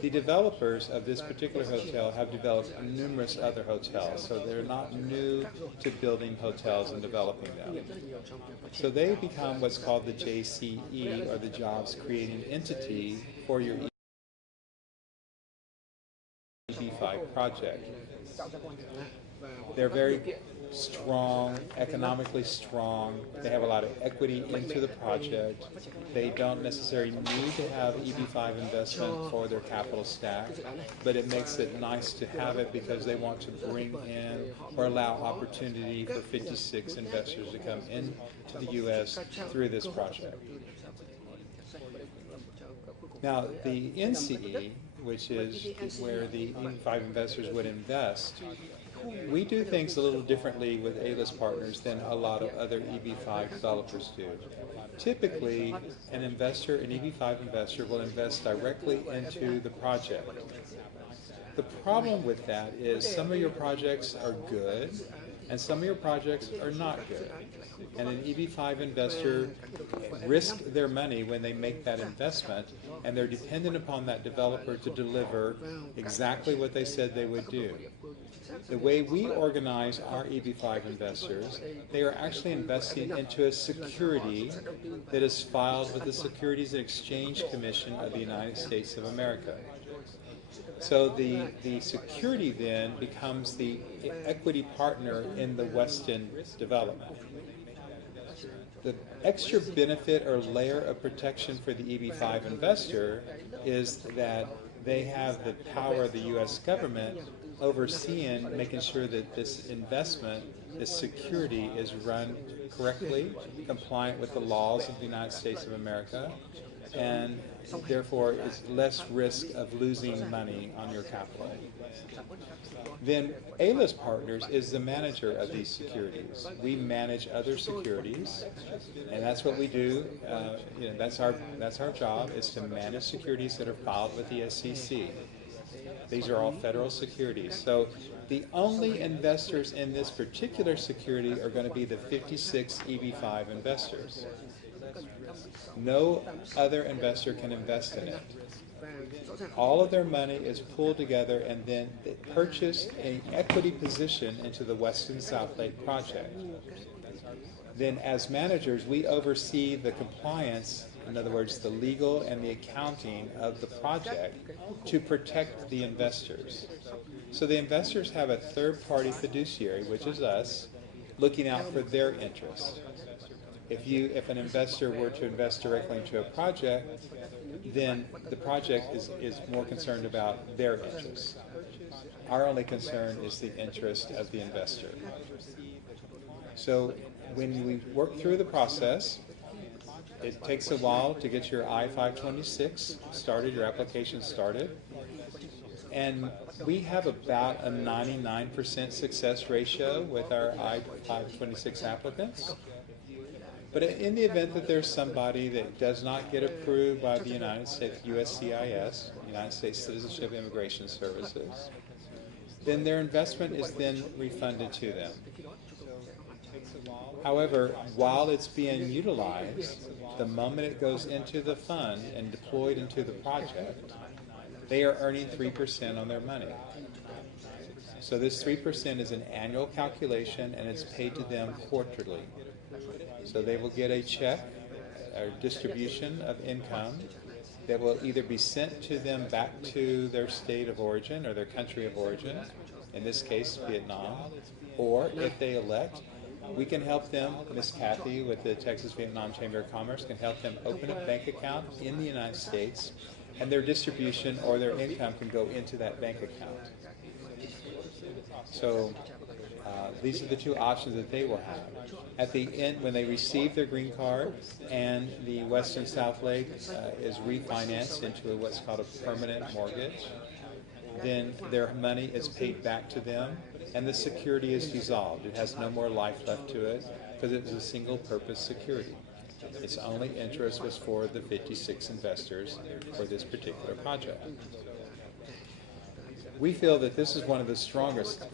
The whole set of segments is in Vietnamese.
The developers of this particular hotel have developed numerous other hotels, so they're not new to building hotels and developing them. So they become what's called the JCE, or the Jobs Creating Entity, for your EB5 project. They're very strong, economically strong. They have a lot of equity into the project. They don't necessarily need to have EB5 investment for their capital stack, but it makes it nice to have it because they want to bring in or allow opportunity for 56 investors to come into the U.S. through this project. Now, the NCE, which is where the EB5 investors would invest, we do things a little differently with A-list partners than a lot of other EB5 developers do. Typically, an EB5 investor will invest directly into the project. The problem with that is some of your projects are good and some of your projects are not good. And an EB5 investor risks their money when they make that investment, and they're dependent upon that developer to deliver exactly what they said they would do. The way we organize our EB5 investors, they are actually investing into a security that is filed with the Securities and Exchange Commission of the United States of America. So the security then becomes the equity partner in the Westin development. The extra benefit or layer of protection for the EB5 investor is that they have the power of the U.S. government overseeing, making sure that this investment, this security, is run correctly, compliant with the laws of the United States of America, and therefore is less risk of losing money on your capital. Then A-list Partners is the manager of these securities. We manage other securities, and that's what we do. That's our job, is to manage securities that are filed with the SEC. These are all federal securities. So the only investors in this particular security are going to be the 56 EB5 investors. No other investor can invest in it. All of their money is pulled together and then they purchase an equity position into the Westin Southlake project. Then as managers, we oversee the compliance, in other words, the legal and the accounting of the project to protect the investors. So the investors have a third-party fiduciary, which is us, looking out for their interests. If an investor were to invest directly into a project, then the project is more concerned about their interests. Our only concern is the interest of the investor. So when we work through the process, it takes a while to get your I-526 started, your application started. And we have about a 99% success ratio with our I-526 applicants. But in the event that there's somebody that does not get approved by the United States USCIS, United States Citizenship Immigration Services, then their investment is then refunded to them. However, while it's being utilized, the moment it goes into the fund and deployed into the project, they are earning 3% on their money. So this 3% is an annual calculation, and it's paid to them quarterly. So they will get a check, a distribution of income that will either be sent to them back to their state of origin or their country of origin, in this case Vietnam, or if they elect, we can help them, Ms. Kathy with the Texas Vietnam Chamber of Commerce can help them open a bank account in the United States, and their distribution or their income can go into that bank account. So these are the two options that they will have. At the end, when they receive their green card and the Westin Southlake is refinanced into what's called a permanent mortgage, then their money is paid back to them and the security is dissolved. It has no more life left to it because it was a single purpose security. Its only interest was for the 56 investors for this particular project. We feel that this is one of the strongest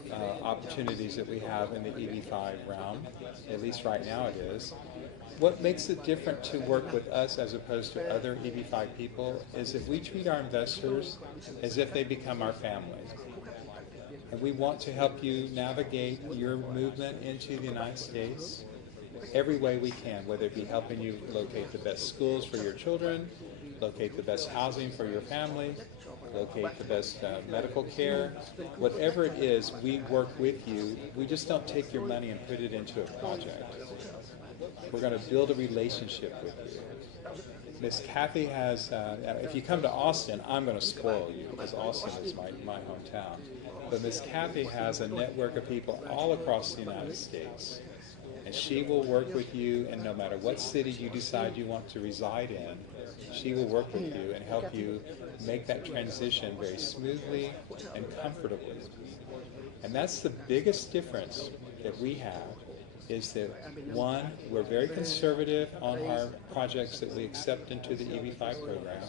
opportunities that we have in the EB5 realm, at least right now it is. What makes it different to work with us as opposed to other EB5 people is that we treat our investors as if they become our family. And we want to help you navigate your movement into the United States every way we can, whether it be helping you locate the best schools for your children, locate the best housing for your family, locate the best medical care. Whatever it is, we work with you. We just don't take your money and put it into a project. We're going to build a relationship with you. Miss Kathy has, if you come to Austin, I'm going to spoil you because Austin is my hometown. But Miss Kathy has a network of people all across the United States. And she will work with you, and no matter what city you decide you want to reside in, she will work with you and help you make that transition very smoothly and comfortably. And that's the biggest difference that we have, is that, one, we're very conservative on our projects that we accept into the EB5 program.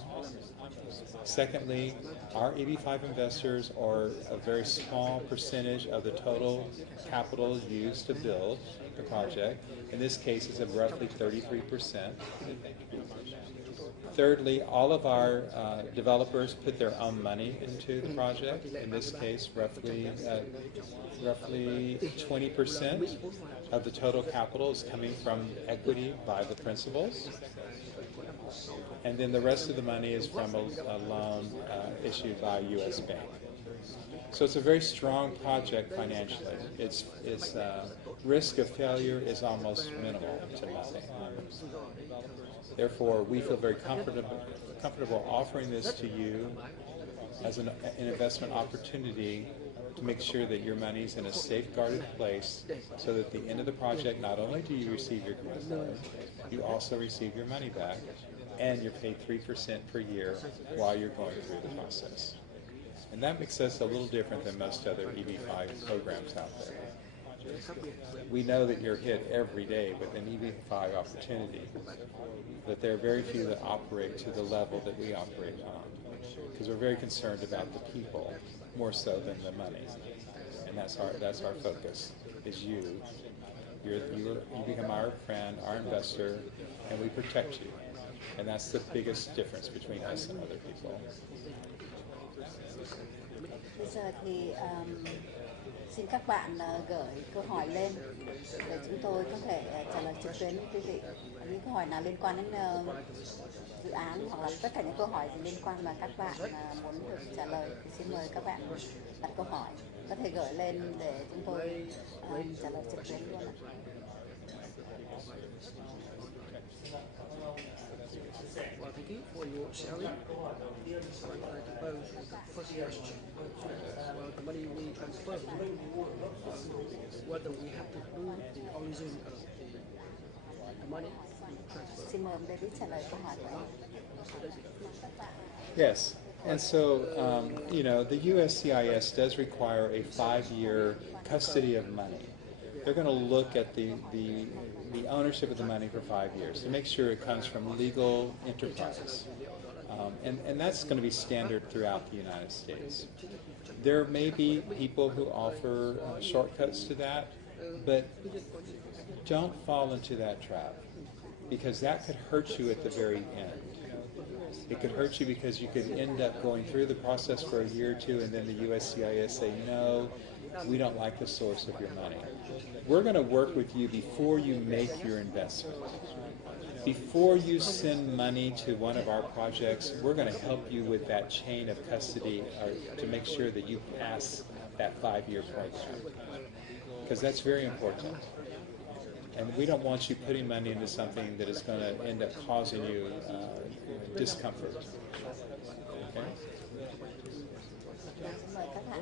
Secondly, our EB5 investors are a very small percentage of the total capital used to build the project. In this case, it's of roughly 33%. Thirdly, all of our developers put their own money into the project. In this case, roughly 20% of the total capital is coming from equity by the principals. And then the rest of the money is from a loan issued by a U.S. bank. So it's a very strong project financially. Its risk of failure is almost minimal to nothing. Therefore, we feel very comfortable offering this to you as an investment opportunity to make sure that your money is in a safeguarded place, so that at the end of the project, not only do you receive your grant loan, you also receive your money back, and you're paid 3% per year while you're going through the process. And that makes us a little different than most other EB5 programs out there. We know that you're hit every day with an EB5 opportunity, but there are very few that operate to the level that we operate on, because we're very concerned about the people more so than the money. And that's our focus, is you. You become our friend, our investor, and we protect you. And that's the biggest difference between us and other people. Bây giờ thì xin các bạn gửi câu hỏi lên để chúng tôi có thể trả lời trực tuyến với quý vị. Những câu hỏi nào liên quan đến dự án, hoặc là tất cả những câu hỏi gì liên quan mà các bạn muốn được trả lời, thì xin mời các bạn đặt câu hỏi. Có thể gửi lên để chúng tôi trả lời trực tuyến luôn ạ. Well, thank you for your sharing. I pose the first question. Well, the money we transfer, whether we have to prove the origin of the money we transfer. Xin mời ông David trả lời câu hỏi của anh. Yes. And so, the USCIS does require a 5-year custody of money. They're going to look at the ownership of the money for 5 years to make sure it comes from legal enterprise. And that's going to be standard throughout the United States. There may be people who offer shortcuts to that, but don't fall into that trap, because that could hurt you at the very end. It could hurt you because you could end up going through the process for a year or two, and then the USCIS say, no, we don't like the source of your money. We're going to work with you before you make your investment. Before you send money to one of our projects, we're going to help you with that chain of custody to make sure that you pass that 5-year program, because that's very important. And we don't want you putting money into something that is going to end up causing you discomfort. Okay? Mời các bạn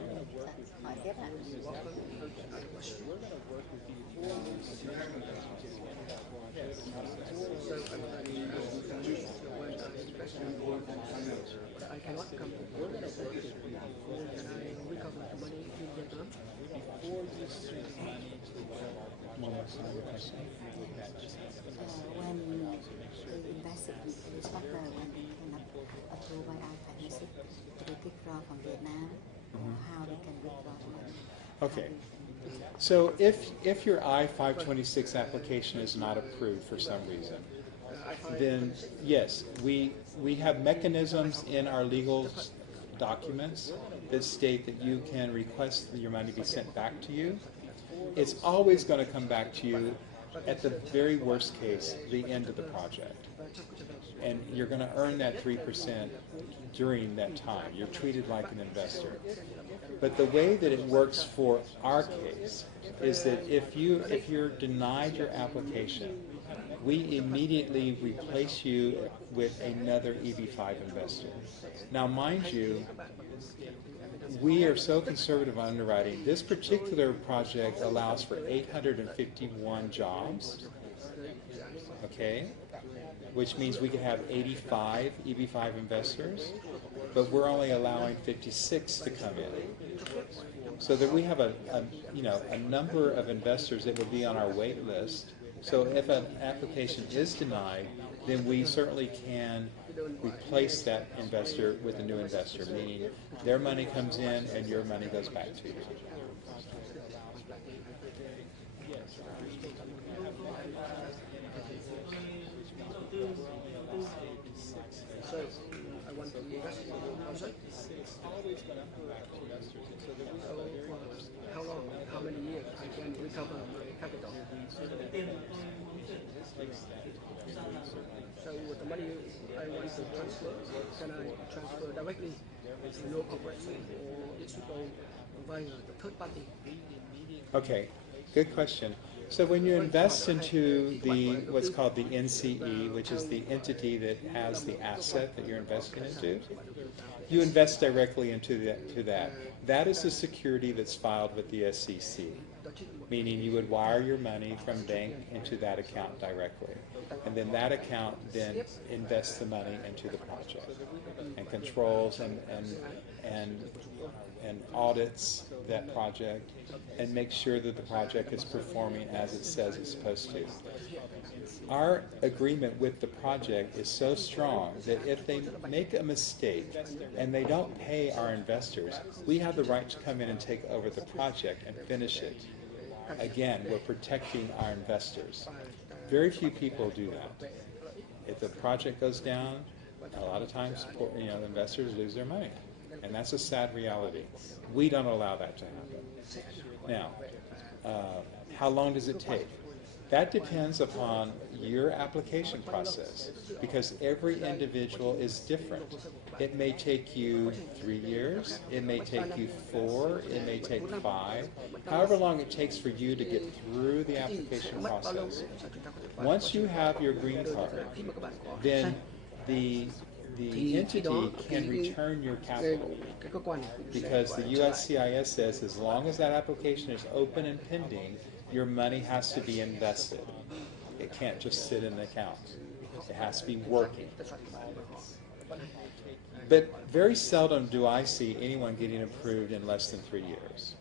hỏi tiếp ạ. I cannot come to the can I recover the money in Vietnam? When we invested in this partner, when we cannot approved by our partnership to withdraw from Vietnam, how we can withdraw the money? Okay. So if your I-526 application is not approved for some reason, then yes, we have mechanisms in our legal documents that state that you can request that your money be sent back to you. It's always going to come back to you at the very worst case, the end of the project. And you're going to earn that 3% during that time. You're treated like an investor. But the way that it works for our case is that if you're denied your application, we immediately replace you with another EB5 investor. Now, mind you, we are so conservative on underwriting. This particular project allows for 851 jobs, okay? Which means we could have 85 EB5 investors, but we're only allowing 56 to come in. So that we have a number of investors that would be on our wait list. So if an application is denied, then we certainly can replace that investor with a new investor, meaning their money comes in and your money goes back to you. So I want to invest in your project. How long, how many years I can recover my capital? So with the money I want to transfer, can I transfer directly to your corporation or it should go via the third party? Okay, good question. So when you invest into what's called the NCE, which is the entity that has the asset that you're investing into, you invest directly into that. That is the security that's filed with the SEC, meaning you would wire your money from bank into that account directly. And then that account then invests the money into the project and controls and audits that project and makes sure that the project is performing as it says it's supposed to. Our agreement with the project is so strong that if they make a mistake and they don't pay our investors, we have the right to come in and take over the project and finish it. Again, we're protecting our investors. Very few people do that. If the project goes down, a lot of times, the investors lose their money, and that's a sad reality. We don't allow that to happen. Now, how long does it take? That depends upon your application process, because every individual is different. It may take you 3 years, it may take you 4, it may take 5, however long it takes for you to get through the application process. Once you have your green card, then the entity can return your capital, because the USCIS says as long as that application is open and pending, your money has to be invested. It can't just sit in the account. It has to be working. But very seldom do I see anyone getting approved in less than 3 years.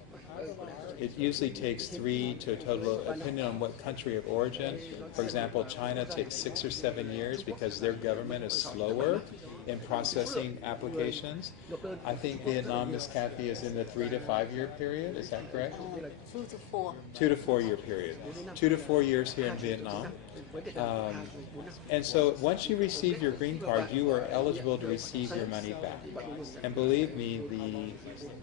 It usually takes 3 to a total, depending on what country of origin. For example, China takes 6 or 7 years because their government is slower in processing applications. I think Vietnam, Ms. Kathy, is in the 3 to 5 year period. Is that correct? 2 to 4. 2 to 4 year period. 2 to 4 years here in Vietnam. And so once you receive your green card, you are eligible to receive your money back. And believe me,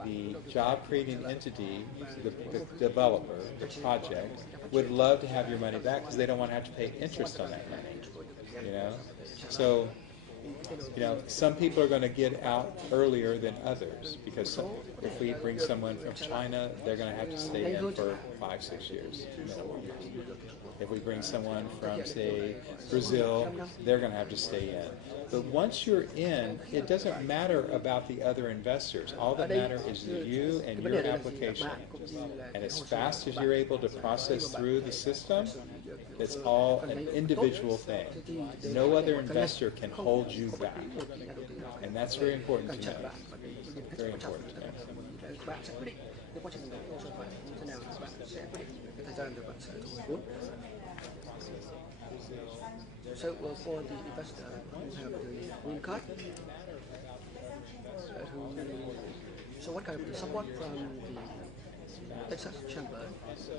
the job creating entity, the developer, the project, would love to have your money back because they don't want to have to pay interest on that money. So some people are going to get out earlier than others, because if we bring someone from China, they're going to have to stay in for 5, 6 years. If we bring someone from, say, Brazil, they're going to have to stay in. But once you're in, it doesn't matter about the other investors. All that matters is you and your application. And as fast as you're able to process through the system, it's all an individual thing. No other investor can hold you back. And that's very important to know. Very important to know. So for the investor who have the green card, so what kind of support from the Texas Chamber.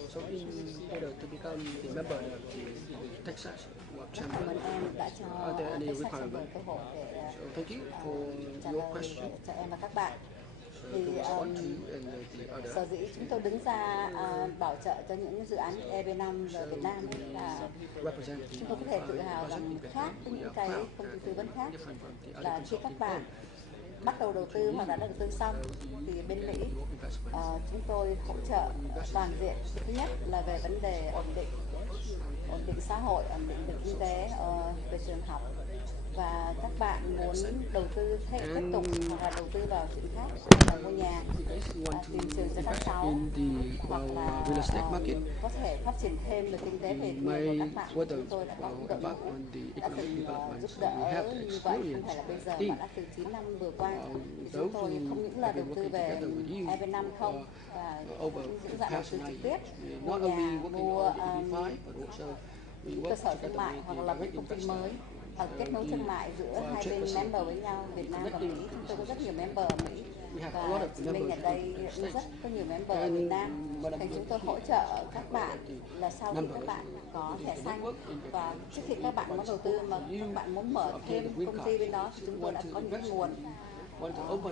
So in order to become the member of the Texas Chamber, Cảm ơn em đã cho are there any Texas Chamber requirement? cơ hội để So thank you for trả your lời question. cho em và các bạn. To respond to and the other. Sở dĩ chúng tôi đứng ra bảo trợ cho những dự án EB5 ở Việt Nam ấy là chúng tôi có thể tự hào rằng khác với những cái công ty tư vấn khác là khi các bạn bắt đầu đầu tư hoặc đã đầu tư xong thì bên Mỹ chúng tôi hỗ trợ toàn diện. Thứ nhất là về vấn đề ổn định xã hội, ổn định về kinh tế, về trường học, và các bạn muốn đầu tư tiếp tục hoặc là đầu tư vào chuyện khác, hoặc là mua nhà, tìm trường cho các cháu, hoặc là có thể phát triển thêm về kinh tế về thu nhập của các bạn. Chúng tôi đã có đội ngũ đã từng giúp đỡ như vậy, không phải là bây giờ mà đã từ 9 năm vừa qua. Chúng tôi không những là đầu tư về EB5 không, và cũng diễn ra đầu tư trực tiếp, mua nhà, mua cơ sở thương mại hoặc là một công ty mới, hoặc kết nối thương mại giữa hai bên member với nhau, Việt Nam và Mỹ. Chúng tôi có rất nhiều member ở Mỹ và mình ở đây cũng rất có nhiều member ở Việt Nam. Thành chúng tôi hỗ trợ các bạn là sau khi các bạn có thẻ xanh và trước khi các bạn muốn đầu tư mà các bạn muốn mở thêm công ty bên đó thì chúng tôi đã có những nguồn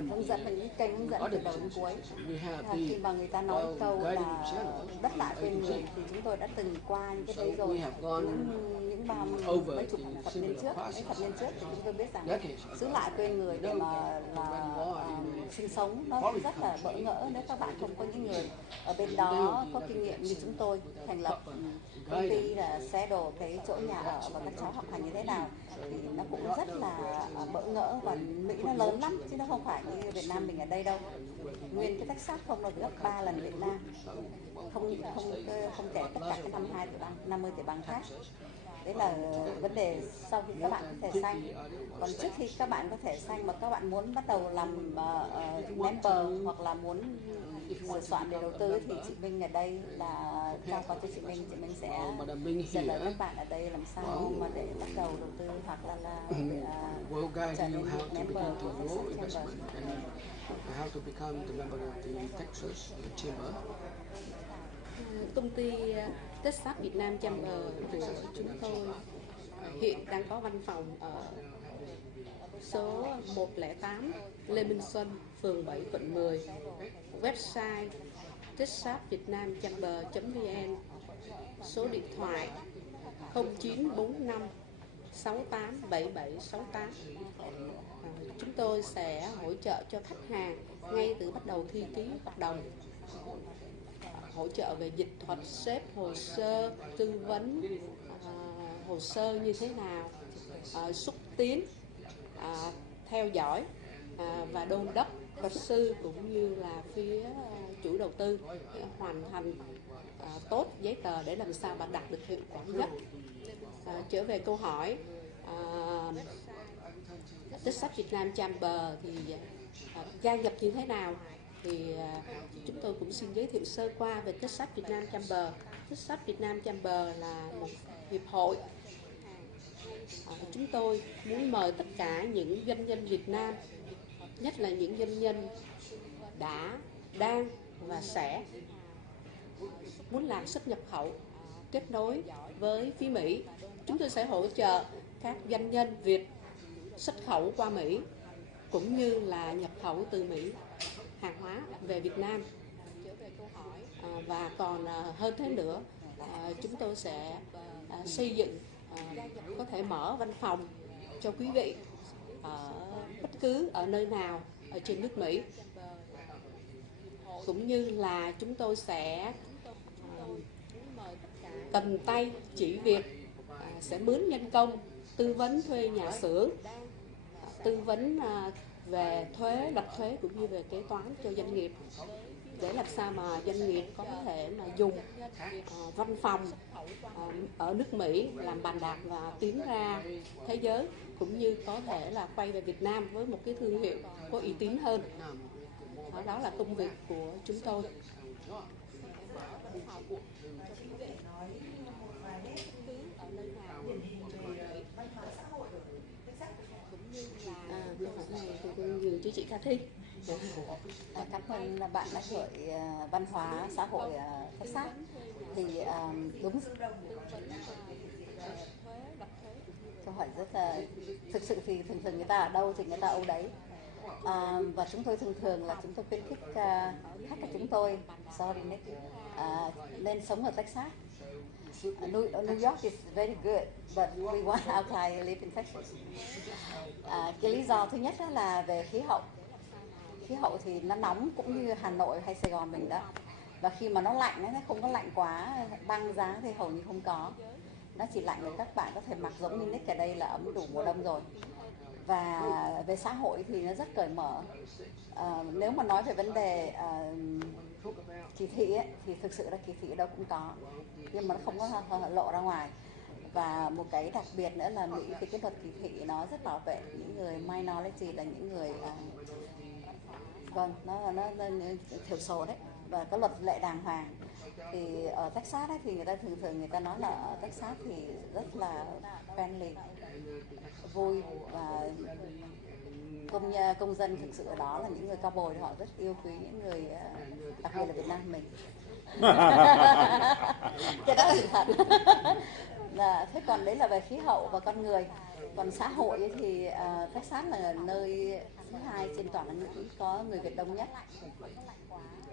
hướng dẫn và những kênh hướng dẫn từ đầu đến cuối. Khi mà người ta nói câu là đất lạ quên người thì chúng tôi đã từng qua những cái đấy rồi, những mấy chục thập niên trước, mấy thập niên trước thì chúng tôi biết rằng xứ lạ quên người để mà sinh sống nó rất là bỡ ngỡ nếu các bạn không có những người ở bên đó có kinh nghiệm như chúng tôi thành lập công ty là xe đồ cái chỗ nhà ở và các cháu học hành như thế nào, thì nó cũng rất là bỡ ngỡ. Và Mỹ nó lớn lắm chứ nó không phải như Việt Nam mình ở đây đâu. Nguyên cái Texas không là gấp 3 lần Việt Nam, không kể tất cả cái 50 tỷ bang khác. Đấy là vấn đề sau khi các bạn có thể xanh. Còn trước khi các bạn có thể xanh mà các bạn muốn bắt đầu làm member hoặc là muốn sửa soạn để đầu tư thì chị Minh ở đây là trao qua cho chị Minh sẽ trả lời các bạn ở đây làm sao mà để bắt đầu đầu tư hoặc là trở thành một member của Texas Chamber. How to become the member of the Texas Chamber. Công ty Texas Việt Nam Chamber của chúng tôi hiện đang có văn phòng ở số 108 Lê Minh Xuân, phường 7, quận 10. Website texashvietnamchamber.vn, số điện thoại 0945 687768. Chúng tôi sẽ hỗ trợ cho khách hàng ngay từ bắt đầu thi ký hợp đồng, hỗ trợ về dịch thuật, xếp hồ sơ, tư vấn hồ sơ như thế nào, xúc tiến, theo dõi và đôn đốc luật sư cũng như là phía chủ đầu tư để hoàn thành tốt giấy tờ để làm sao mà đạt được hiệu quả nhất. Trở về câu hỏi Texas Việt Nam Chamber thì gia nhập như thế nào, thì chúng tôi cũng xin giới thiệu sơ qua về Texas Việt Nam Chamber. Texas Việt Nam Chamber là một hiệp hội. Chúng tôi muốn mời tất cả những doanh nhân Việt Nam, nhất là những doanh nhân đã, đang và sẽ muốn làm xuất nhập khẩu kết nối với phía Mỹ. Chúng tôi sẽ hỗ trợ các doanh nhân Việt xuất khẩu qua Mỹ cũng như là nhập khẩu từ Mỹ hàng hóa về Việt Nam. Và còn hơn thế nữa, chúng tôi sẽ xây dựng, có thể mở văn phòng cho quý vị ở bất cứ ở nơi nào ở trên nước Mỹ, cũng như là chúng tôi sẽ cầm tay chỉ việc, sẽ mướn nhân công, tư vấn thuê nhà xưởng, tư vấn về thuế, luật thuế cũng như về kế toán cho doanh nghiệp, để làm sao mà doanh nghiệp có thể mà dùng văn phòng ở nước Mỹ làm bàn đạp và tiến ra thế giới, cũng như có thể là quay về Việt Nam với một cái thương hiệu có uy tín hơn. Đó là công việc của chúng tôi. Câu hỏi này tôi nhường cho chị Cathy. Cảm ơn bạn đã gửi văn hóa xã hội Texas. Thì đúng, câu hỏi rất là thực sự thì thường thường người ta ở đâu thì người ta ở đấy. Và chúng tôi thường là chúng tôi khuyến khích khách của chúng tôi nên sống ở Texas. New York is very good, but we want our client to live in Texas. Cái lý do thứ nhất là về khí hậu. Khí hậu thì nó nóng cũng như Hà Nội hay Sài Gòn mình đó. Và khi mà nó lạnh, nó không có lạnh quá, băng giá thì hầu như không có. Nó chỉ lạnh để các bạn có thể mặc giống như Nick ở đây là ấm đủ mùa đông rồi. Và về xã hội thì nó rất cởi mở. Nếu mà nói về vấn đề kỳ thị ấy, thì thực sự là kỳ thị ở đâu cũng có, nhưng mà nó không có lộ ra ngoài. Và một cái đặc biệt nữa là Mỹ thì cái luật kỳ thị nó rất bảo vệ những người minority, là những người nó thiểu số đấy, và có luật lệ đàng hoàng. Thì ở Texas ấy, thì người ta thường người ta nói là ở Texas thì rất là friendly, vui, và công dân thực sự ở đó là những người cao bồi, họ rất yêu quý những người, đặc biệt là Việt Nam mình. Cái đó là sự thật. Thế còn đấy là về khí hậu và con người. Còn xã hội ấy thì Texas là nơi thứ hai trên toàn nước Mỹ có người Việt đông nhất.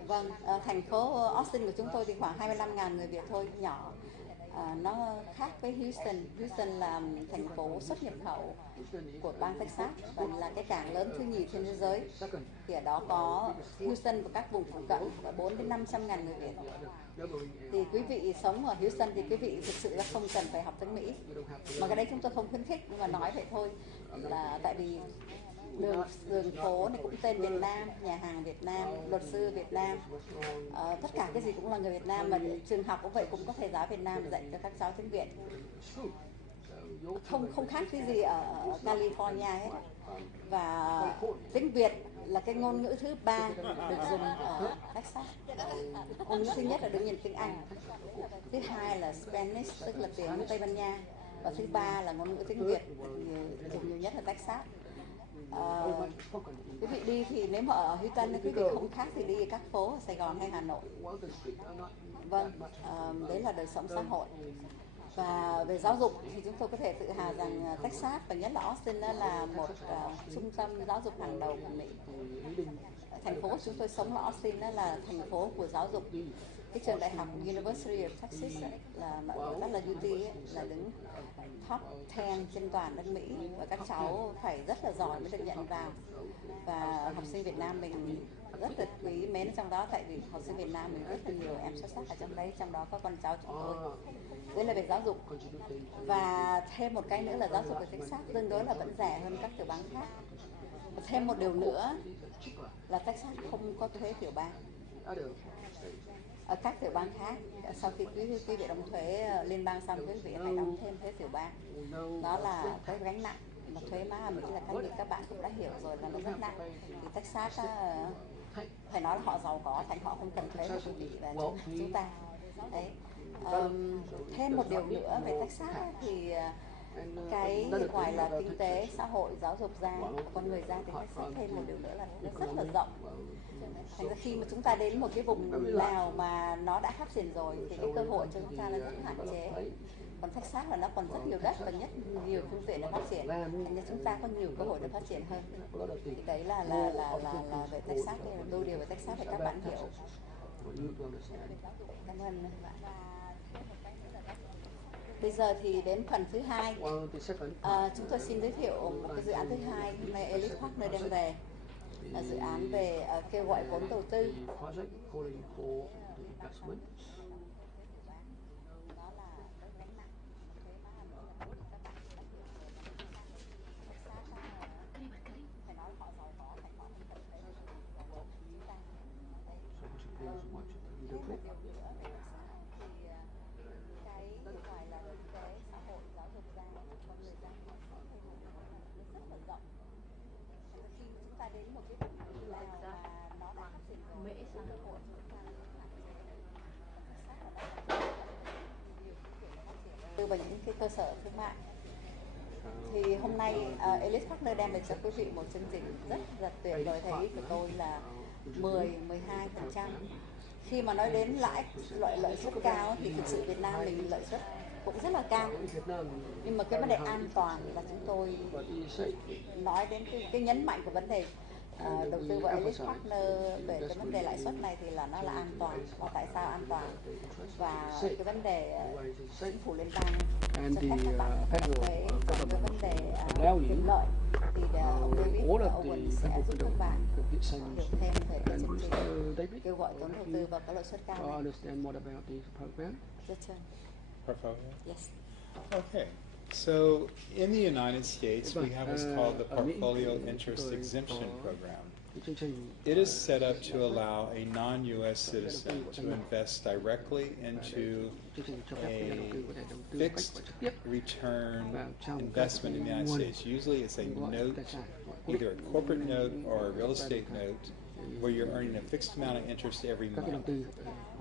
Vâng, thành phố Austin của chúng tôi thì khoảng 25.000 người Việt thôi, nhỏ. Nó khác với Houston. Houston là thành phố xuất nhập khẩu của bang Texas và là cái cảng lớn thứ nhì trên thế giới. Thì ở đó có Houston và các vùng phụ cận và 400-500.000 người Việt. Thì quý vị sống ở Houston thì quý vị thực sự là không cần phải học tiếng Mỹ. Mà cái đấy chúng tôi không khuyến khích, nhưng mà nói vậy thôi, là tại vì đường phố này cũng tên Việt Nam, nhà hàng Việt Nam, luật sư Việt Nam, tất cả cái gì cũng là người Việt Nam. Mà trường học cũng vậy, cũng có thầy giáo Việt Nam dạy cho các cháu tiếng Việt. Không khác cái gì ở California hết. Và tiếng Việt là cái ngôn ngữ thứ ba được dùng ở Texas. Ngôn ngữ thứ nhất là đương nhiên tiếng Anh, thứ hai là Spanish, tức là tiếng Tây Ban Nha, và thứ ba là ngôn ngữ tiếng Việt dùng nhiều nhất ở Texas. Quý vị đi thì nếu mà ở Houston quý vị không khác thì đi các phố ở Sài Gòn hay Hà Nội. Vâng, đấy là đời sống xã hội. Và về giáo dục thì chúng tôi có thể tự hào rằng Texas và nhất là Austin là một trung tâm giáo dục hàng đầu của Mỹ. Thành phố chúng tôi sống ở Austin là thành phố của giáo dục. Cái trường đại học University of Texas là rất là UT là đứng top 10 trên toàn nước Mỹ, và các cháu phải rất là giỏi mới được nhận vào. Và học sinh Việt Nam mình rất là quý mến trong đó, tại vì học sinh Việt Nam mình rất là nhiều em xuất sắc ở trong đấy, trong đó có con cháu chúng tôi. Đấy là về giáo dục. Và thêm một cái nữa là giáo dục ở Texas tương đối là vẫn rẻ hơn các tiểu bang khác. Và thêm một điều nữa là Texas không có thuế tiểu bang. Ở các tiểu bang khác, sau khi quý vị đóng thuế liên bang xong, quý vị phải đóng thêm thuế tiểu bang. Đó là cái gánh nặng. Mà thuế má ở Mỹ là các bạn cũng đã hiểu rồi là nó rất nặng. Thì Texas phải nói là họ giàu có, thành họ không cần thuế của quý vị và chúng ta. Đấy. Thêm một điều nữa về Texas thì cái ngoài là kinh tế, xã hội, giáo dục ra, con người ra, thì Texas thêm một điều nữa là nó rất là rộng. Thành ra khi mà chúng ta đến một cái vùng nào mà nó đã phát triển rồi thì cái cơ hội cho chúng ta là rất hạn chế. Còn Texas là nó còn rất nhiều đất và nhất nhiều phương tiện để phát triển, thành ra chúng ta có nhiều cơ hội để phát triển hơn. Thì đấy là về Texas, đôi điều về Texas để các bạn hiểu. Cảm ơn bạn. Bây giờ thì đến phần thứ hai. Chúng tôi xin giới thiệu một cái dự án thứ hai hôm nay Elite Partner đem về, là dự án về kêu gọi vốn đầu tư. Và những cái cơ sở thương mại. Thì hôm nay Elite Partner đem đến cho quý vị một chương trình rất là tuyệt vời. Thấy ý của tôi là 10-12%. Khi mà nói đến lợi suất cao thì thực sự Việt Nam mình lợi suất cũng rất là cao. Nhưng mà cái vấn đề an toàn là chúng tôi nói đến cái nhấn mạnh của vấn đề đầu tư vào Elite Partner về cái vấn đề lãi suất này thì là nó là an toàn. Và tại sao an toàn? Và cái vấn đề chính phủ liên bang cho phép các bạn thuế, còn cái vấn đề quyền lợi thì ông David Owen sẽ giúp các bạn hiểu thêm về cái chương trình kêu gọi vốn đầu tư và có lợi suất cao này. Your turn. Portfolio? Yes. Okay. So in the United States, we have what's called the Portfolio Interest Exemption Program. It is set up to allow a non-U.S. citizen to invest directly into a fixed return investment in the United States. Usually it's a note, either a corporate note or a real estate note, where you're earning a fixed amount of interest every month.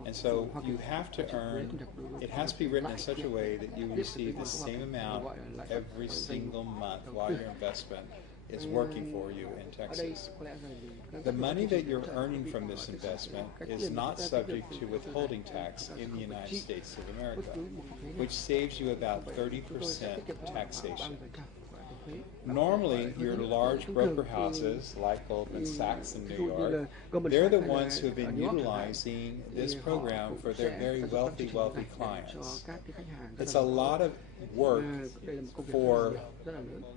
And so you have to earn, it has to be written in such a way that you receive the same amount every single month while your investment is working for you in Texas. The money that you're earning from this investment is not subject to withholding tax in the United States of America, which saves you about 30% taxation. Normally, your large broker houses like Goldman Sachs in New York, they're the ones who have been utilizing this program for their very wealthy clients. It's a lot of work for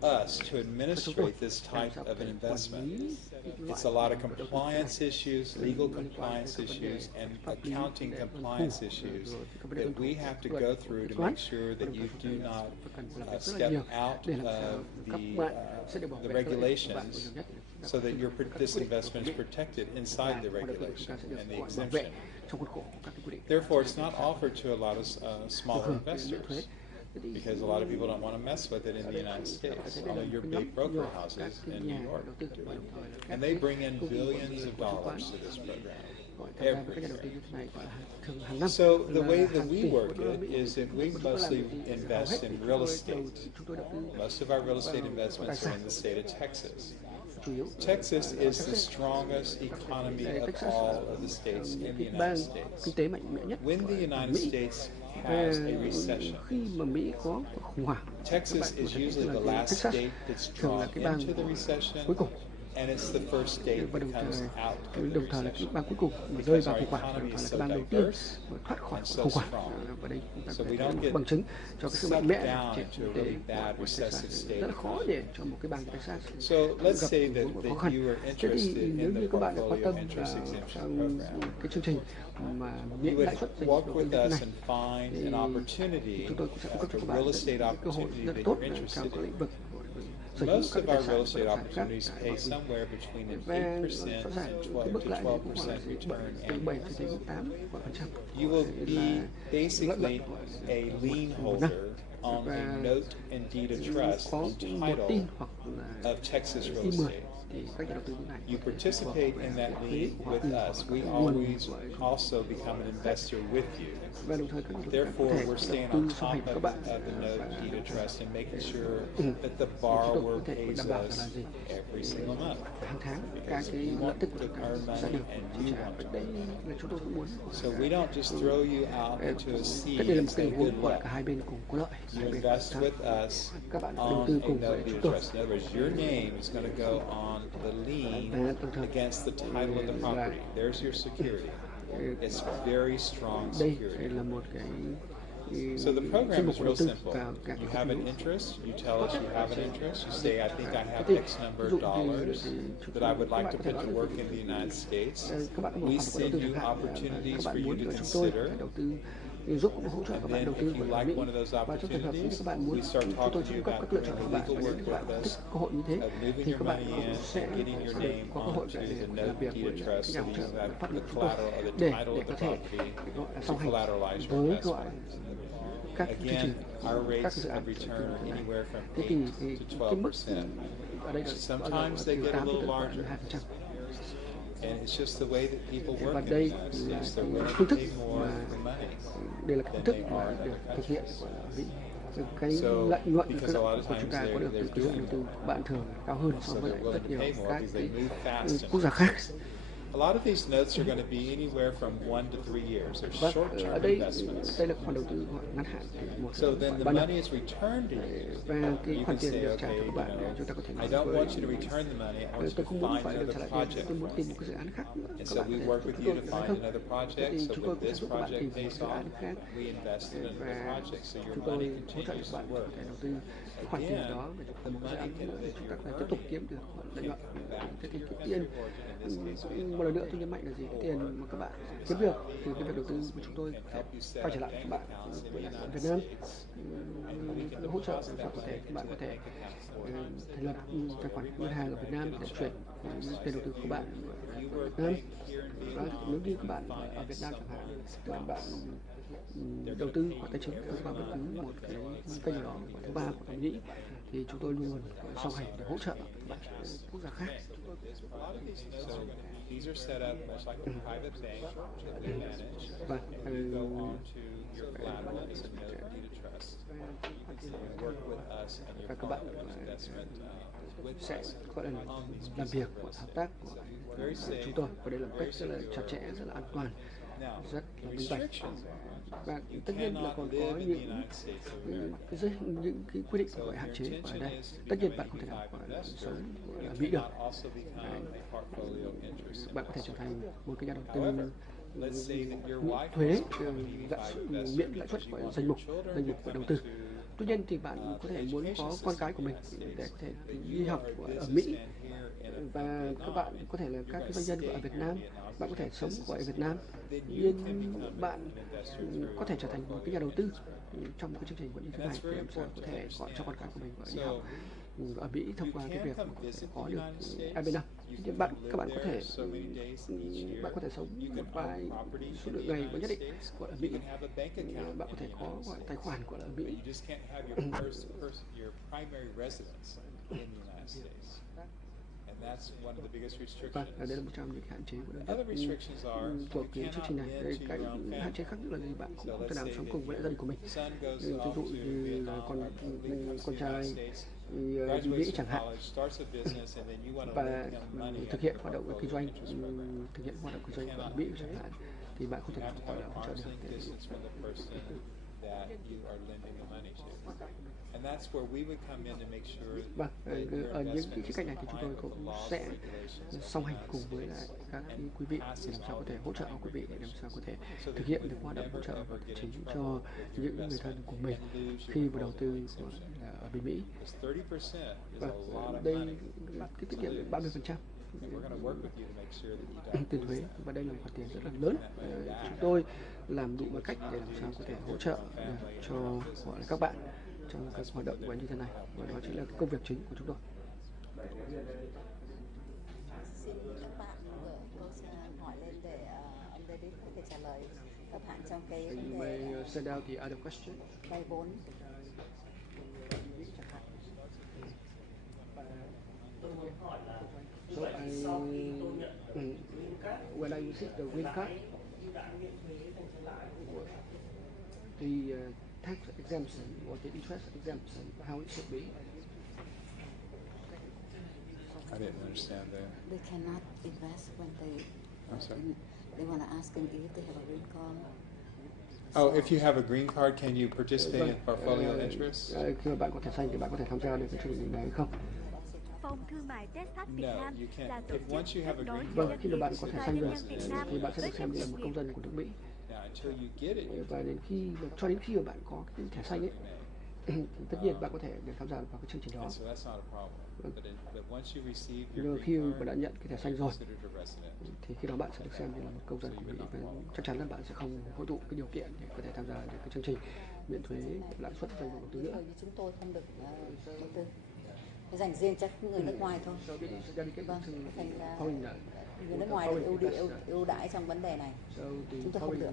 us to administrate this type of an investment. It's a lot of compliance issues, legal compliance issues, and accounting compliance issues that we have to go through to make sure that you do not step out of the regulations, so that this investment is protected inside the regulation and the exemption. Therefore, it's not offered to a lot of smaller investors, because a lot of people don't want to mess with it in the United States. Only your big broker houses in New York do. And they bring in billions of dollars to this program every year. So the way that we work it is that we mostly invest in real estate. Most of our real estate investments are in the state of Texas. Texas is the strongest economy of all of the states in the United States. When the United States has a recession, Texas is usually the last state that's drawn into the recession, and it's the first state that comes out of the recession, because our economy is so diverse and so strong. So we don't get sucked down into a really bad recessive state. So let's say that you are interested in the Portfolio Interest Exemption Program. You would work with us and find an opportunity, a real estate opportunity that you're interested in. Most of our real estate opportunities pay somewhere between an 8% and 12% return annually. You will be basically a lien holder on a note and deed of trust on title of Texas real estate. You participate in that lien with us. We always also become an investor with you. Therefore, we're staying on top of the note deed of trust and making sure that the borrower pays us every single month, because we want to earn money and you want to earn money. So we don't just throw you out into a sea and say good luck. You invest with us on a note deed of trust. In other words, your name is going to go on the lien against the title of the property. There's your security. It's very strong security. So the program is real simple. You have an interest, you tell us you have an interest, you say, I think I have X number of dollars that I would like to put to work in the United States. We send you opportunities for you to consider. And then if you like one of those opportunities, we start talking to you about doing the legal work with us, of moving your money in and getting your name onto the note deed of trust, so that you have the collateral or the title of the property to collateralize your investment. Again, our rates of return are anywhere from 8 to 12%. Sometimes they get a little larger. And it's just the way that people work in the United States. They're willing to pay more for money than they are in other countries. cái So, lợi nhuận because a lot of của chúng times ta có được they're từ sự đầu tư của bạn thường cao hơn so so với they're lại willing rất to nhiều pay more các because they cái move fast quốc gia khác. A lot of these notes are going to be anywhere from 1 to 3 years. They're Và ở short-term đây investments. đây là khoản đầu tư ngắn hạn từ 1 So then đến the 3 năm. money is returned to you. Và cái You khoản can tiền say, được trả cho okay, các bạn chúng ta có thể I nói don't với want you to return the money. I want you tôi to không muốn find phải được trả another lại tiền, project tôi muốn for tìm us. một cái dự án khác nữa. And Các so bạn we có work thể with chúng you tôi to nói find không. another Thế project. thì So chúng tôi when cũng sẽ this giúp các bạn project tìm một pays dự off, án khác. we invest it in the Và project. So your chúng money tôi hỗ trợ continues các to bạn có work. thể đầu tư cái khoản tiền đó để The một dự money án nữa để that chúng ta có thể you're tiếp tục earning kiếm được lợi nhuận. can come back Thế to thì you cái as tiền your portion. In this case, we một lần nữa tôi nhấn mạnh là gì? Cái tiền mà các bạn kiếm được từ cái việc đầu tư của chúng tôi sẽ quay trở lại các bạn với lại Việt Nam. Hỗ trợ và có thể các bạn có thể thành lập tài khoản ngân hàng ở Việt Nam để chuyển tiền đầu tư của bạn ở Việt Nam. Và nếu như các bạn ở Việt Nam chẳng hạn, các bạn đầu tư khoản tài chính vào bất cứ một cái kênh nào đó của thứ ba của Mỹ, thì chúng tôi luôn song hành để hỗ trợ các bạn quốc gia khác. These are set up much like a private bank that we manage. Và You go on to your collateral as a note deed of trust. You work with us and your các bạn partner of investment with sẽ us gọi là on these làm việc và hợp tác của chúng tôi, và đây là một cách rất là chặt chẽ, rất là an toàn, rất là minh bạch. Và tất nhiên là còn có những cái quy định gọi hạn chế ở đây. Tất nhiên bạn không thể nào sống ở Mỹ được. Bạn có thể trở thành một cái nhà đầu tư miễn thuế, miễn lãi suất của danh mục của đầu tư. Tuy nhiên thì bạn có thể muốn có con cái của mình để có thể đi học ở Mỹ, và các bạn có thể là các cái doanh nhân ở Việt Nam, bạn có thể sống ở Việt Nam, nhưng bạn có thể trở thành một cái nhà đầu tư trong cái chương trình như thế này để làm sao có thể gọi cho con cái của mình đi học ở Mỹ thông qua cái việc có được EB5. Thì các bạn có thể sống một vài số lượng ngày nhất định của ở Mỹ, bạn có thể có tài khoản của ở Mỹ. Và đây là một trong những hạn chế của của cái chương trình này. Đây, cái hạn chế khác nữa là gì? Bạn cũng không thể nào sống cùng với lại gia đình của mình. Ví dụ như là con trai đi Mỹ chẳng hạn, và thực hiện hoạt động kinh doanh, ở Mỹ chẳng hạn, thì bạn không thể nào gọi là hỗ trợ được. Và ở những cái khía cạnh này thì chúng tôi cũng sẽ song hành cùng với lại các quý vị để làm sao có thể hỗ trợ quý vị để làm sao có thể thực hiện được hoạt động hỗ trợ và tài chính cho những người thân của mình khi vào đầu tư ở bên Mỹ. Và đây cái tiết kiệm 30% tiền thuế, và đây là một khoản tiền rất là lớn. Chúng tôi làm đủ mọi cách để làm sao có thể hỗ trợ cho gọi là các bạn trong các hoạt động như thế này, và đó chính là công việc chính của chúng tôi. Xin các bạn gửi câu hỏi lên để ông David có thể trả lời các bạn trong cái vấn đề Send out the other question. vay vốn. So when I received the green card, the tax exemption or the interest exemption, how it should be? I didn't understand that. They cannot invest when I'm sorry. they want to ask them if they have a green card. Oh, if you have a green card, can you participate in portfolio interest? Khi mà bạn có thẻ xanh thì bạn có thể tham gia được cái chương trình này hay không? Phòng thương mại Texash Việt No, Nam you can't. là tổ If once chức you have a kết nối green giữa Vâng, khi mà bạn có thẻ và xanh doanh rồi nhân Việt Nam thì bạn sẽ với được xem như là một doanh công nghiệp. dân của nước Mỹ. Now, until you get it, you Và cho đến khi mà bạn có cái thẻ xanh ấy, thì tất nhiên bạn có thể được tham gia vào cái chương trình đó. and so that's not a problem. But once you receive Nhưng your mà khi green mà đã card, nhận cái thẻ xanh you're rồi, considered a resident. thì khi đó bạn sẽ được xem như là một công dân của Mỹ, và chắc chắn là bạn sẽ không hội tụ cái điều kiện để có thể tham gia được cái chương trình miễn thuế lãi suất dành đầu tư nữa. Như chúng tôi không được đầu tư, dành riêng cho người nước ngoài thôi. Vâng, thành ra người nước ngoài được ưu đãi trong vấn đề này, chúng tôi không được.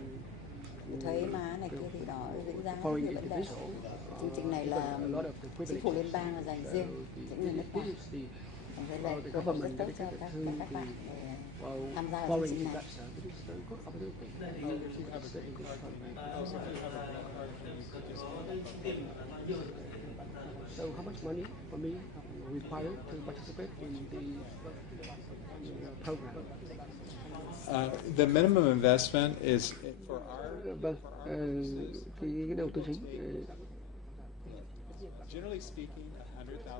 Thuế má này kia thì đó diễn ra rất nhiều vấn đề. Chương trình này là chính phủ liên bang là dành riêng những người nước ngoài. Thế này rất tốt cho các bạn để tham gia ở chương trình này. So how much money for me required to participate in the program? The minimum investment is for our. Vâng, cái đầu tư chính. Generally speaking,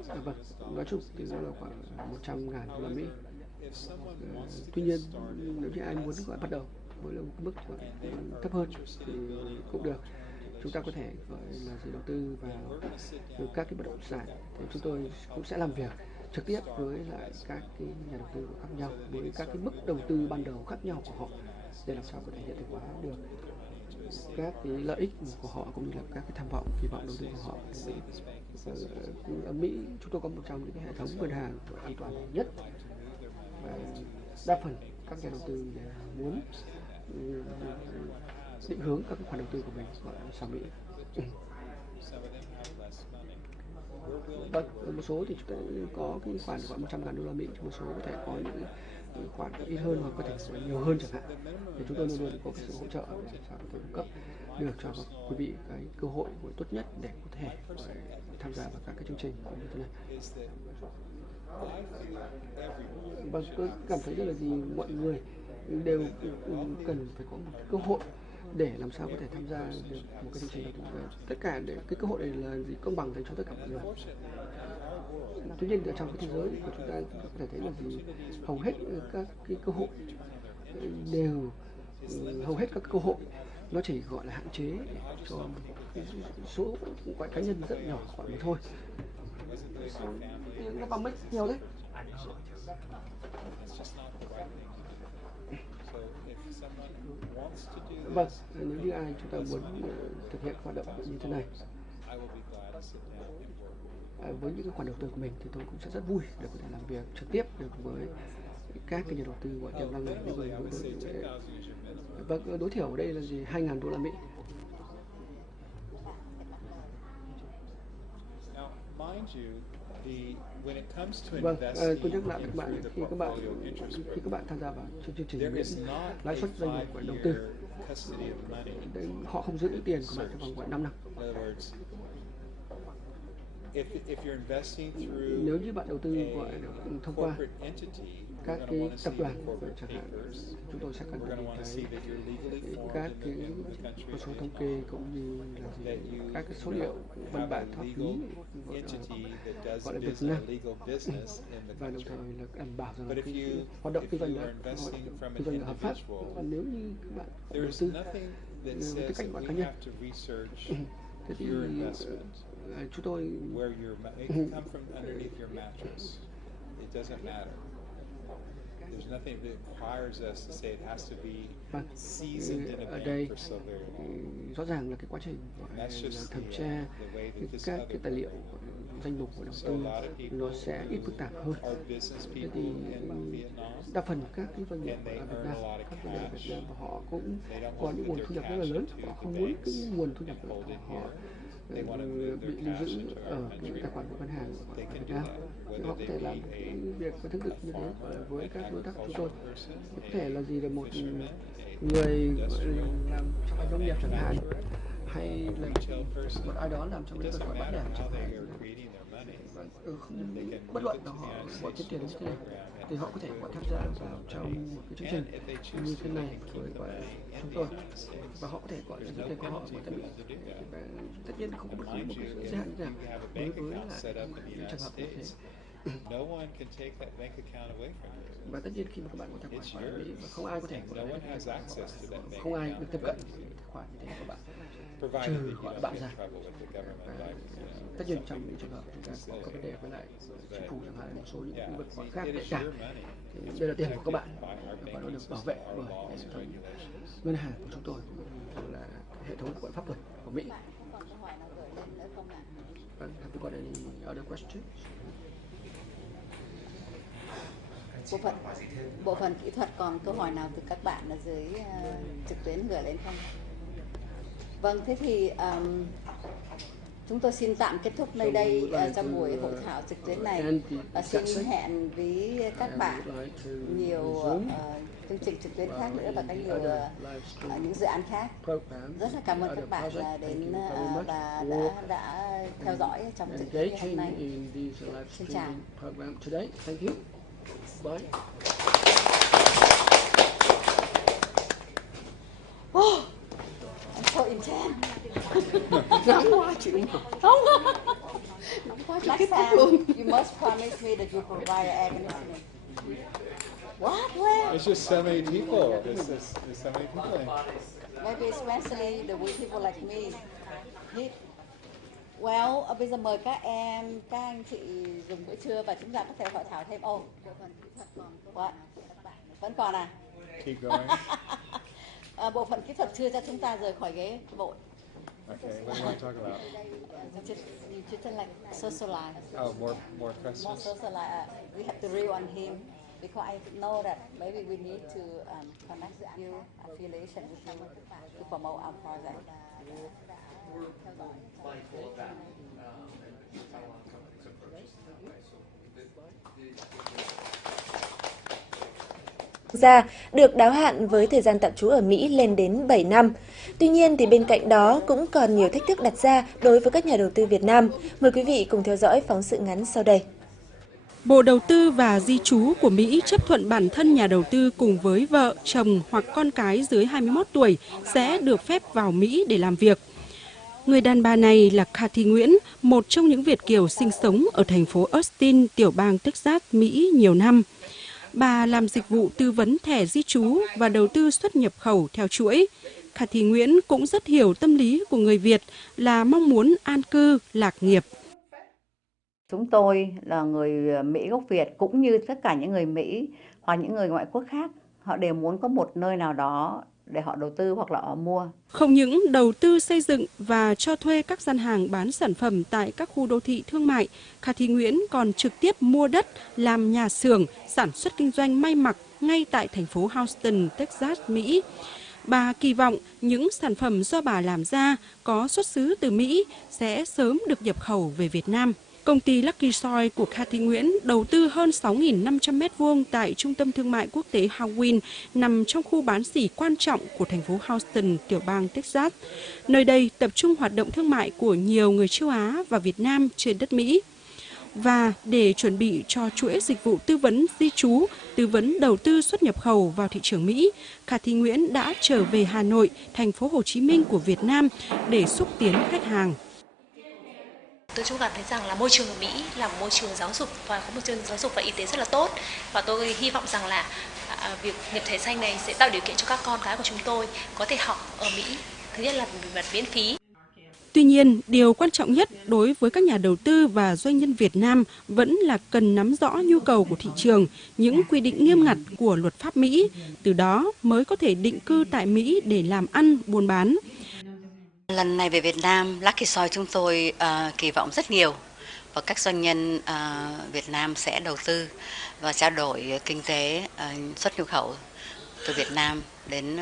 $100,000. Vâng, nói chung thì nó là khoảng 100.000 đô la Mỹ. Tuy nhiên nếu như ai muốn gọi bắt đầu với một mức thấp hơn thì cũng được. Chúng ta có thể gọi là gì đầu tư vào các cái bất động sản, thì chúng tôi cũng sẽ làm việc trực tiếp với lại các cái nhà đầu tư khác nhau, với các cái mức đầu tư ban đầu khác nhau của họ, để làm sao có thể hiện thực hóa được các cái lợi ích của họ cũng như là các cái tham vọng, kỳ vọng đầu tư của họ. Ở Mỹ chúng tôi có một trong những cái hệ thống ngân hàng an toàn nhất, và đa phần các nhà đầu tư muốn định hướng các cái khoản đầu tư của mình sang Mỹ. Vâng, một số thì chúng ta có cái khoản gọi 100.000 đô la Mỹ, một số có thể có những khoản ít hơn hoặc có thể nhiều hơn chẳng hạn. Thì chúng tôi luôn luôn có cái sự hỗ trợ để sao có thể cung cấp được cho các quý vị cái cơ hội tốt nhất để có thể tham gia vào các cái chương trình như thế này. Và tôi cảm thấy là gì mọi người đều cần phải có một cơ hội để làm sao có thể tham gia được một cái chương trình đầu tư. Tất cả để cái cơ hội này là gì công bằng dành cho tất cả mọi người. Tuy nhiên ở trong cái thế giới của chúng ta có thể thấy là gì hầu hết các cái cơ hội đều nó chỉ gọi là hạn chế cho một số gọi cá nhân rất nhỏ gọi mà thôi. Nó bằng mấy nhiều đấy. Vâng, nếu như ai chúng ta muốn thực hiện hoạt động như thế này với những cái khoản đầu tư của mình, thì tôi cũng sẽ rất vui để có thể làm việc trực tiếp được với các cái nhà đầu tư gọi tiềm năng này. Vâng, đối thiểu ở đây là gì 2.000 đô la Mỹ. Vâng, tôi nhắc lại với các bạn, khi các bạn tham gia vào chương trình miễn lãi suất doanh nghiệp của đầu tư, họ không giữ tiền của bạn trong vòng khoảng 5 năm. Nếu như bạn đầu tư gọi thông qua các cái tập đoàn chẳng hạn, chúng tôi sẽ cần các cái con số thống kê cũng như là gì, các cái số liệu văn bản pháp lý gọi là Việt Nam, và đồng thời là đảm bảo rằng là cái hoạt động kinh doanh là hợp pháp. Còn nếu như các bạn đầu tư với tư cách gọi cá nhân, thế thì chúng tôi There's nothing that requires us to say it has to be seasoned in a bank for so very long. Rõ ràng là cái quá trình là thẩm tra các cái tài liệu danh mục của đầu tư nó sẽ ít phức tạp hơn. Thế thì đa phần các cái doanh nghiệp ở Việt Nam, các doanh nghiệp ở Việt Nam họ cũng có những nguồn thu nhập rất là lớn. Họ không muốn cái nguồn thu nhập của họ bị lưu giữ ở những tài khoản của ngân hàng ở Việt Nam. Họ có thể làm việc có tương tự như thế với các đối tác của chúng tôi. Có thể là gì là một người làm trong ngành nông nghiệp chẳng hạn, hay là một ai đó làm trong lĩnh vực bán lẻ chẳng hạn. Không bất luận là họ bỏ tiền đến như thế này, thì họ có thể tham gia vào trong một cái chương trình như thế này với chúng tôi, và họ có thể gọi là những tiền của họ mà tất nhiên không có bất cứ một cái giới hạn nào đối với lại những trường hợp như thế. Và tất nhiên khi mà các bạn có tài khoản ở Mỹ, và không ai có thể không ai được tiếp cận tài khoản như thế của bạn trừ gọi bạn ra. Tất nhiên trong những trường hợp chúng ta có vấn đề với lại chính phủ chẳng hạn, một số những lĩnh vực khác nhạy cảm, thì đây là tiền của các bạn và nó được bảo vệ bởi hệ thống ngân hàng của chúng tôi, là hệ thống của pháp luật của Mỹ. Have you got any other questions? Bộ phận kỹ thuật còn câu hỏi nào từ các bạn ở dưới trực tuyến gửi lên không? Vâng, thế thì Chúng tôi xin tạm kết thúc nơi đây trong buổi hội thảo trực tuyến này và xin hẹn với các bạn nhiều chương trình trực tuyến khác nữa và các nhiều những dự án khác. Rất là cảm ơn các bạn đến và đã theo dõi trong trực tuyến hôm nay. Xin chào. Oh, I'm so intense. Nóng quá chị. Không. Nóng quá chị Next kết thúc time, luôn. you must promise me that you provide air conditioning. What? Where? There's just so many people. There's so many people. Maybe especially the weak people like me. Well, bây giờ mời các anh chị dùng bữa trưa và chúng ta có thể hội thảo thêm. Bộ phận kỹ thuật còn vẫn còn à? Keep going. Bộ phận kỹ thuật chưa cho chúng ta rời khỏi ghế bộ. Okay, what do you want to talk about? Just like socialize. Oh, more questions? More socialize. We have to reel on him because I know that maybe we need to connect you affiliation with him to promote our project. Ra được đáo hạn với thời gian tạm trú ở Mỹ lên đến 7 năm. Tuy nhiên thì bên cạnh đó cũng còn nhiều thách thức đặt ra đối với các nhà đầu tư Việt Nam. Mời quý vị cùng theo dõi phóng sự ngắn sau đây. Bộ Đầu tư và Di trú của Mỹ chấp thuận bản thân nhà đầu tư cùng với vợ, chồng hoặc con cái dưới 21 tuổi sẽ được phép vào Mỹ để làm việc. Người đàn bà này là HOTC Nguyễn, một trong những Việt kiều sinh sống ở thành phố Austin, tiểu bang Texas, Mỹ nhiều năm. Bà làm dịch vụ tư vấn thẻ di trú và đầu tư xuất nhập khẩu theo chuỗi. HOTC Nguyễn cũng rất hiểu tâm lý của người Việt là mong muốn an cư, lạc nghiệp. Chúng tôi là người Mỹ gốc Việt cũng như tất cả những người Mỹ hoặc những người ngoại quốc khác, họ đều muốn có một nơi nào đó để họ đầu tư hoặc là họ mua. Không những đầu tư xây dựng và cho thuê các gian hàng bán sản phẩm tại các khu đô thị thương mại, HOTC Nguyễn còn trực tiếp mua đất làm nhà xưởng sản xuất kinh doanh may mặc ngay tại thành phố Houston, Texas, Mỹ. Bà kỳ vọng những sản phẩm do bà làm ra có xuất xứ từ Mỹ sẽ sớm được nhập khẩu về Việt Nam. Công ty Lucky Soil của HOTC Nguyễn đầu tư hơn 6.500 m² tại trung tâm thương mại quốc tế Hawin nằm trong khu bán xỉ quan trọng của thành phố Houston, tiểu bang Texas. Nơi đây tập trung hoạt động thương mại của nhiều người châu Á và Việt Nam trên đất Mỹ. Và để chuẩn bị cho chuỗi dịch vụ tư vấn di trú, tư vấn đầu tư xuất nhập khẩu vào thị trường Mỹ, HOTC Nguyễn đã trở về Hà Nội, thành phố Hồ Chí Minh của Việt Nam để xúc tiến khách hàng. Tôi chung cảm thấy rằng là môi trường ở Mỹ là một môi trường giáo dục và có môi trường giáo dục và y tế rất là tốt, và tôi hy vọng rằng là việc nhập thẻ xanh này sẽ tạo điều kiện cho các con cái của chúng tôi có thể học ở Mỹ. Thứ nhất là về mặt miễn phí. Tuy nhiên, điều quan trọng nhất đối với các nhà đầu tư và doanh nhân Việt Nam vẫn là cần nắm rõ nhu cầu của thị trường, những quy định nghiêm ngặt của luật pháp Mỹ, từ đó mới có thể định cư tại Mỹ để làm ăn, buôn bán. Lần này về Việt Nam, Lucky Soil chúng tôi kỳ vọng rất nhiều và các doanh nhân Việt Nam sẽ đầu tư và trao đổi kinh tế xuất nhập khẩu từ Việt Nam đến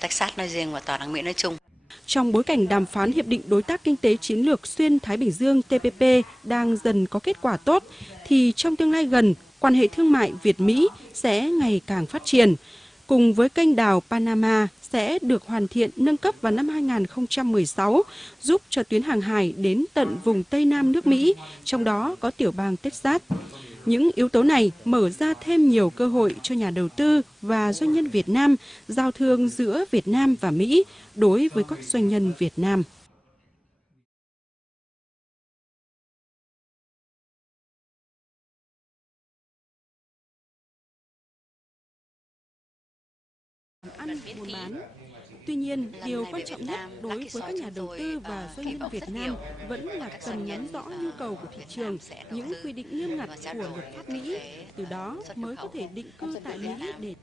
Texas nói riêng và toàn Mỹ nói chung. Trong bối cảnh đàm phán Hiệp định Đối tác Kinh tế Chiến lược Xuyên Thái Bình Dương TPP đang dần có kết quả tốt, thì trong tương lai gần, quan hệ thương mại Việt-Mỹ sẽ ngày càng phát triển. Cùng với kênh đào Panama sẽ được hoàn thiện nâng cấp vào năm 2016, giúp cho tuyến hàng hải đến tận vùng Tây Nam nước Mỹ, trong đó có tiểu bang Texas. Những yếu tố này mở ra thêm nhiều cơ hội cho nhà đầu tư và doanh nhân Việt Nam giao thương giữa Việt Nam và Mỹ đối với các doanh nhân Việt Nam. Buôn bán. Tuy nhiên, điều quan trọng nhất đối với các nhà đầu tư và doanh nhân Việt Nam vẫn là cần nắm rõ nhu cầu của thị trường, những quy định nghiêm ngặt của luật pháp Mỹ, từ đó mới có thể định cư tại Mỹ để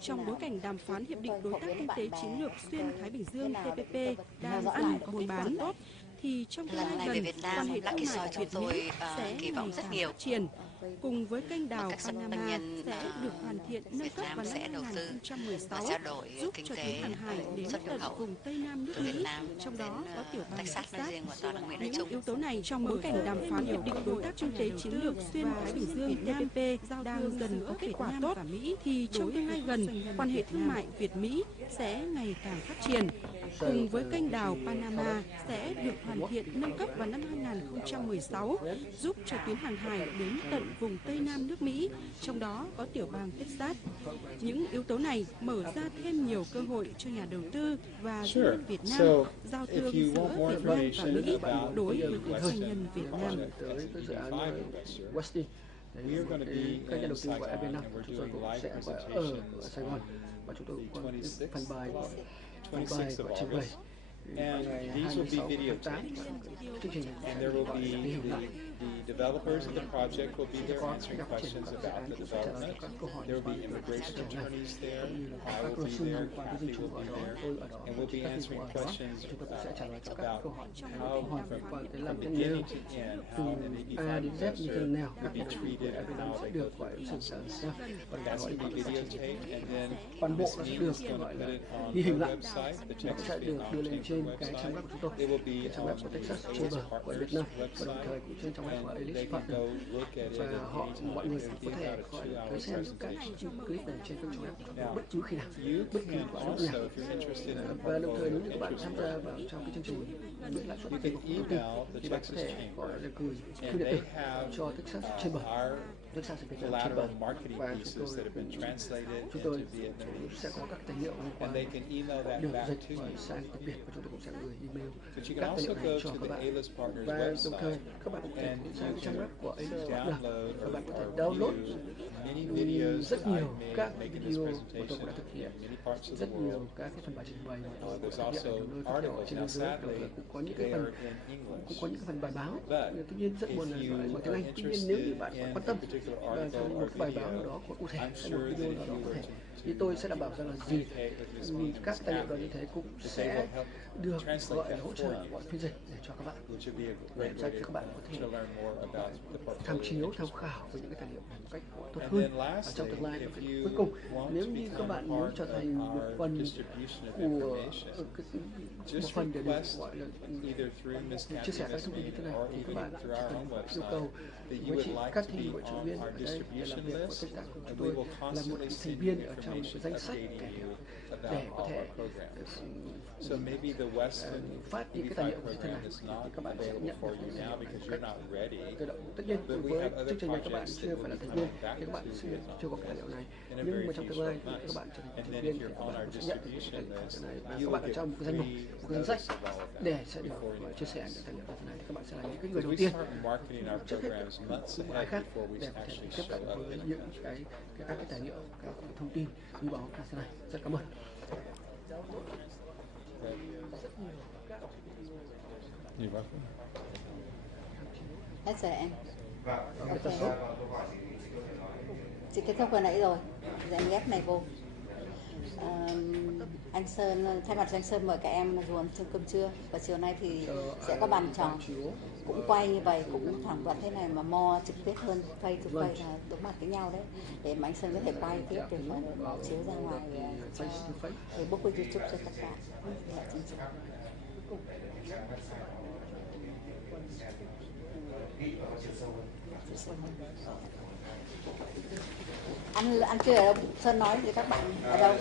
trong bối cảnh đàm phán Hiệp định Đối tác Kinh tế Chiến lược Xuyên Thái Bình Dương TPP đang ăn buôn bán tốt, thì trong tương lai gần, quan hệ thương mại Việt-Mỹ sẽ ngày càng phát triển. cùng với kênh đào các doanh Panama nhân sẽ được hoàn thiện nâng Việt cấp Nam vào sẽ năm đầu tư 2016, và trao đổi giúp kinh cho tuyến tế hàng hải đến xuất nhập tận khẩu vùng Tây Nam nước từ Việt Mỹ, Nam trong đó đến có tiểu bang Texas nói Texas. riêng và toàn Mỹ nói Những chung. yếu tố này trong bối cảnh đàm phán hiệp định đối tác kinh tế chiến lược xuyên Thái Bình Dương TPP đang dần có kết quả tốt và Mỹ, thì trong tương lai gần, quan hệ thương mại Việt-Mỹ sẽ ngày càng phát triển. Cùng với kênh đào Panama sẽ được hoàn thiện nâng cấp vào năm 2016, giúp cho tuyến hàng hải đến tận vùng Tây Nam nước Mỹ, trong đó có tiểu bang Texas. Những yếu tố này mở ra thêm nhiều cơ hội cho nhà đầu tư và doanh nhân Việt Nam giao thương giữa Việt Nam và Mỹ đối với các doanh nhân Việt Nam. Tới dự án Westin, các nhà đầu tư của EB5 chúng tôi cũng sẽ ở Sài Gòn, và chúng tôi cũng có phần bài của trình bày. And these will be videotaped, and there will be the developers of the project will be there answering questions about the development. There will be immigration attorneys there. I will be there. Kathy will be there, and we'll be answering questions about how, from beginning to end, how an EB5 investor would be treated and how they go through the process. That's going to be videotaped, and then Ms. Mead is going to put it on our website, the Texas Vietnam Chamber website. It will be on the Texas Partners website, and they can go look at it at any time. It'll be about a 2-hour presentation. Now, you can also, if you're interested in the portfolio interest program, you can email the Texas Chamber, and they have our collateral marketing pieces that have been translated into Vietnamese, and they can email that back to you. But you can also go to the A-List Partners website, and you can download or view many videos that I made making this presentation in many parts of the world. There's also articles. Now, sadly, they are in English. But if you are interested in a particular article or video, I'm sure that if you were thì tôi sẽ đảm bảo rằng là gì các tài liệu đó như thế cũng sẽ được gọi là hỗ trợ gọi phiên dịch để cho các bạn, để cho các bạn có thể tham chiếu, tham khảo với những cái tài liệu một cách tốt hơn. Và trong tương lai, cuối cùng, nếu như các bạn muốn trở thành một phần của một phần để được gọi là chia sẻ các thông tin như thế này, thì các bạn chỉ cần yêu cầu với chị Kathy, hội trưởng viên ở đây để làm việc của Texas của chúng tôi là một thành viên ở trong danh sách để có thể phát những cái tài liệu như thế này, thì các bạn sẽ nhận được một cách tự động. Tất nhiên với chương trình này các bạn chưa phải là thành viên thì các bạn chưa có cái tài liệu này, nhưng mà trong tương lai thì các bạn trở thành thành viên thì các bạn sẽ nhận được cái tài liệu này, và các bạn ở trong một cái danh mục, một cái danh sách để sẽ được chia sẻ những tài liệu như thế này, thì các bạn sẽ là những cái người đầu tiên trước hết không ai khác để có thể tiếp cận với những các cái tài liệu, các thông tin quý báu như thế này. Rất cảm ơn. Hết rồi em. Okay. Chị kết thúc vừa nãy rồi, giờ em ghép này vô. Anh Sơn, thay mặt cho anh Sơn mời các em ruồn trong cơm trưa, và chiều nay thì sẽ có bàn tròn cũng quay như vậy, cũng thẳng vật thế này mà mo trực tiếp hơn, face to face là đúng mặt với nhau đấy, để mà anh Sơn có thể quay tiếp để mà chiếu ra ngoài cho Facebook và YouTube cho tất cả là chương trình. Ăn trưa ở đâu? Sơn nói với các bạn ở đâu?